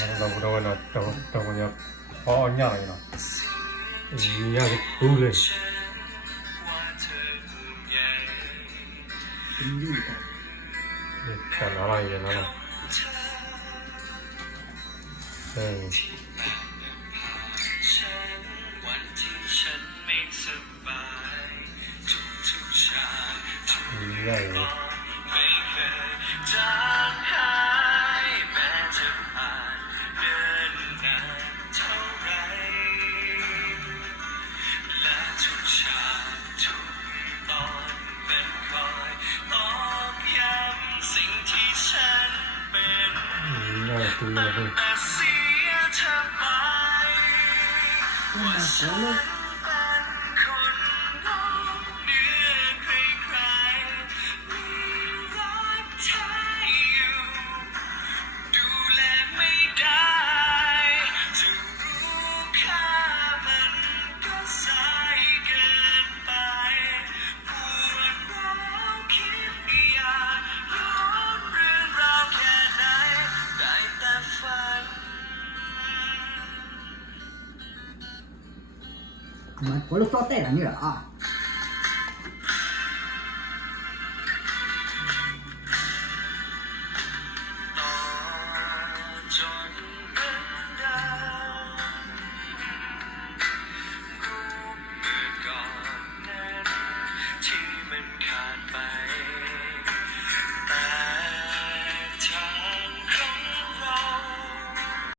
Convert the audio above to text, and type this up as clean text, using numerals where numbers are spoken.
တော့ညဟောညလိုက်နော်ညကဘူးလေဆန်လာလိုက်ရနော်ตั้งแต่เสียเธอไปว่าฉันเป็นคนงงเหนือใครๆมีรักเธออยู่ดูแลไม่ได้จะรู้ค่ามันก็สายเกินไปปวดร้าวคิดอยากย้อนเรื่องราวแค่ไหนได้แต่ฝัน我都烧带了你了啊！